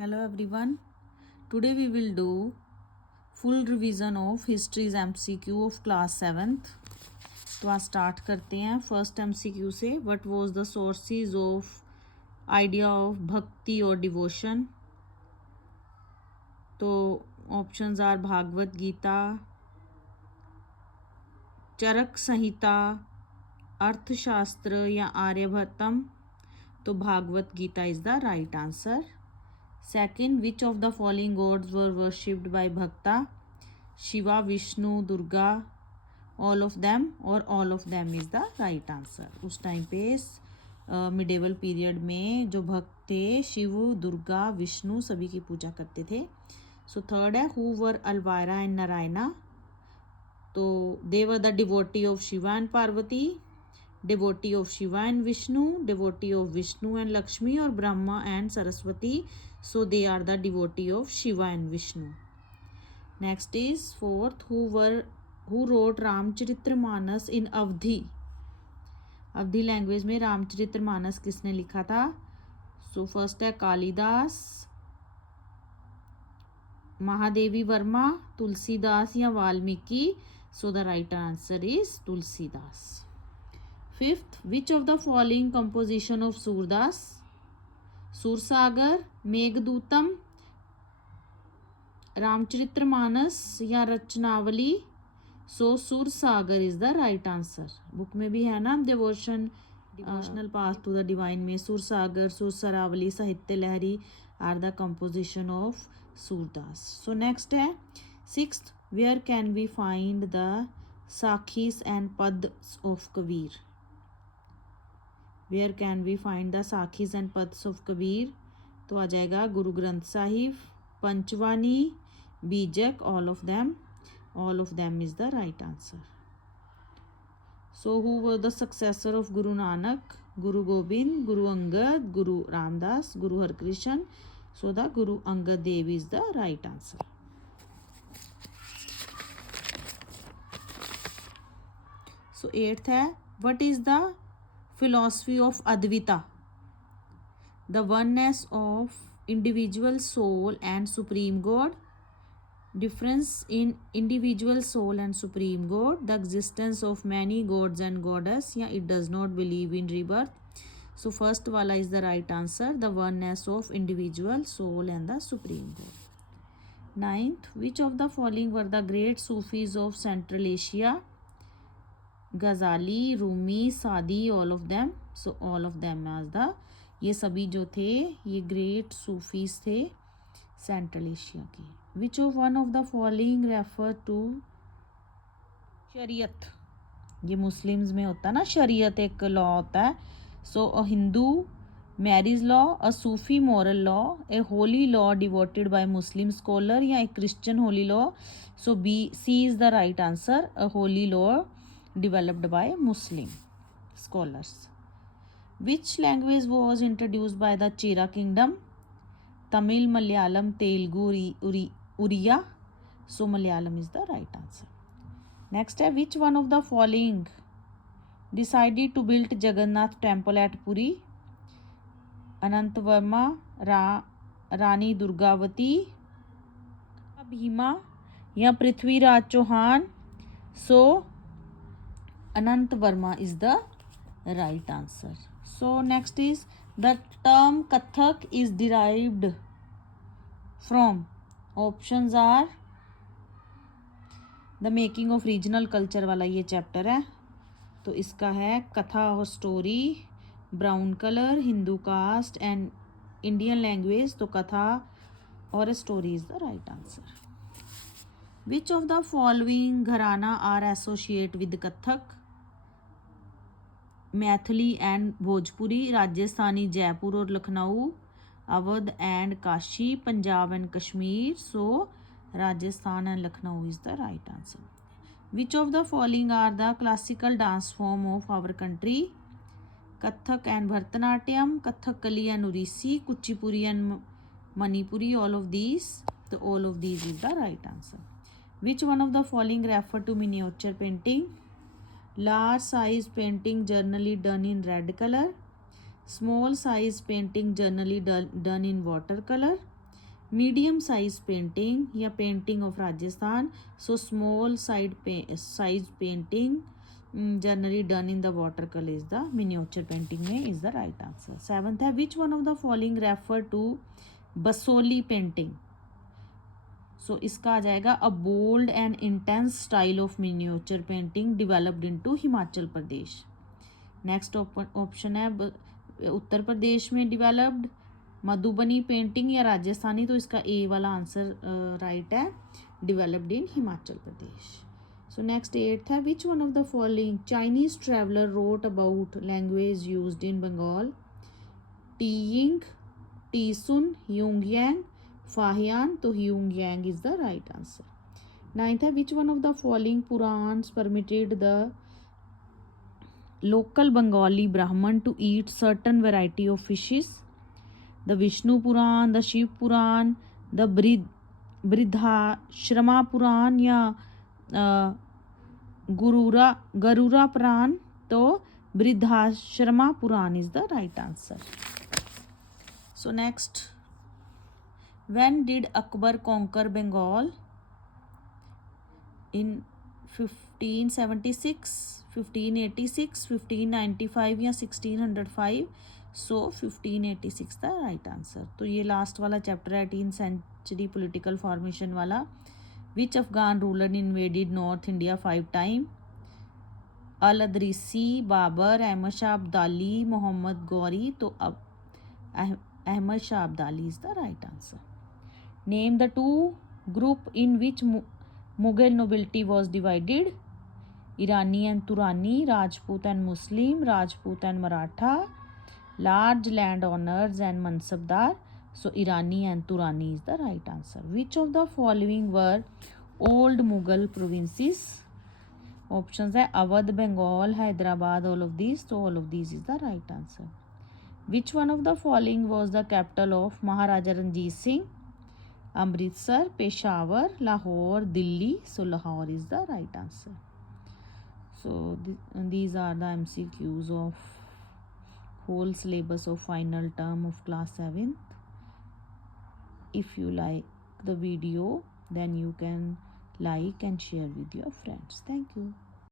Hello everyone. Today we will do full revision of history's MCQ of class 7th. तो आज start करते हैं first MCQ से. What was the sources of idea of bhakti और devotion. तो options are Bhagavad Gita, Charaka Samhita, Arthashastra या आर्यभट्टम. तो Bhagavad Gita is the right answer. Second, which of the following gods were worshipped by Bhakta? Shiva, Vishnu, Durga, all of them or all of them is the right answer. उस time पे medieval period में जो भक्त थे शिव, दुर्गा, विष्णु सभी की पूजा करते थे. सो थर्ड है हु वर अलवायरा एंड नारायणा. तो they were the devotee of Shiva and Parvati, devotee of Shiva and Vishnu, devotee of Vishnu and Lakshmi, or Brahma and Saraswati. So they are the devotee of Shiva and Vishnu. Next is fourth, who wrote Ramcharitramanas in Avdhi. Awadhi language में रामचरितमानस किसने लिखा था. So first है कालिदास, महादेवी वर्मा, तुलसीदास या Valmiki. So the right answer is Tulsidas. Fifth, which of the following composition of Surdas? Sursagar, Meghdutam, Ramcharitmanas या Rachnavali. So Sursagar is the right answer. Book में भी है ना devotional path to the divine में Sursagar, Sursaravali, Sahitya Lahari are the composition of Surdas. So next है sixth, where can we find the sakhis and pads of Kabir. Where can we find the sakhis and pads of Kabir. तो आ जाएगा Guru Granth Sahib, Panchvani, Bijak, all of them is the right answer. So who were the successor of Guru Nanak. Guru Gobind, Guru Angad, Guru Ramdas, Guru Harkrishna. So the Guru Angad Dev is the right answer. So eighth है what is the philosophy of Advaita. The oneness of individual soul and supreme God. Difference in individual soul and supreme God. The existence of many gods and goddess. Yeah, it does not believe in rebirth. So first wala is the right answer. The oneness of individual soul and the supreme God. Ninth, which of the following were the great Sufis of Central Asia? Ghazali, Rumi, Saadi, all of them. So all of them as the, ये सभी जो थे ये great Sufis थे Central Asia के. Which of one of the following refer to shariat. ये Muslims में होता है ना, शरीयत एक लॉ होता है. So a Hindu marriage law, a Sufi moral law, a holy law devoted by Muslim scholar या a Christian holy law. So B C is the right answer. A holy law developed by Muslim scholars. Which language was introduced by the Chera kingdom? Tamil, Malayalam, Telugu, Uriya. So Malayalam is the right answer. Next है which one of the following decided to build Jagannath temple at Puri? अनंत वर्मा, रानी दुर्गावती, भीमा या पृथ्वीराज चौहान. सो Anant Verma is the right answer. So next is the term Kathak is derived from. Options are the making of regional culture वाला ये chapter है. तो इसका है कथा और story, brown colour, Hindu caste and Indian language. तो कथा और story is the right answer. Which of the following gharana are associate with Kathak. Maithili and Bhojpuri, Rajasthani Jaipur और Lucknow, Awadh and Kashi, Punjab and Kashmir. So Rajasthan and Lucknow is the right answer. Which of the following are the classical dance form of our country. Kathak and Bharatanatyam, Kathakali and Odissi, Kuchipudi and Manipuri. All of these. तो all of these is the right answer. Which one of the following refer to miniature painting. Large size painting generally done in red color. Small size painting generally done in watercolor. Medium size painting या painting of Rajasthan, so small size painting generally done in the water colour is the miniature painting में is the right answer. Seventh है which one of the following refer to Basohli painting, so इसका आ जाएगा a bold and intense style of miniature painting developed into Himachal Pradesh. Next option है उत्तर प्रदेश में developed Madhubani painting या राजस्थानी, तो इसका ए वाला आंसर राइट है, developed in Himachal Pradesh. So next eighth है which one of the following Chinese traveller wrote about language used in Bengal, टीइंग, टीसुन, ह्यूंगयांग, फाहियान, तो Hiuen Tsang is the right answer. Ninth है which one of the following Puranas permitted the local Bengali Brahman to eat certain variety of fishes, the Vishnu Puran, the Shiv Puran, the Bridhashrama Puran या Garura Puran, तो Bridhashrama Puran is the right answer. So next, when did Akbar conquer Bengal? In 1576, 1586, 1595 या 1605, सो 1586 the right answer. तो ये last वाला chapter है 18th century political formation वाला। Which Afghan ruler invaded North India 5 time, Al Idrisi, Babur, Ahmad Shah Abdali, Mohammad Ghori, तो अब Ahmad Shah Abdali is the right answer. Name the two group in which Mughal nobility was divided, Irani and Turani, Rajput and Muslim, Rajput and Maratha, large landowners and Mansabdar, so Irani and Turani is the right answer. Which of the following were old Mughal provinces? Options है Awadh, Bengal, Hyderabad, all of these, so all of these is the right answer. Which one of the following was the capital of Maharaja Ranjit Singh? Amritsar, Peshawar, Lahore, Delhi, so Lahore is the right answer. So these are the MCQs of whole syllabus of final term of class 7th. If you like the video, then you can like and share with your friends. Thank you.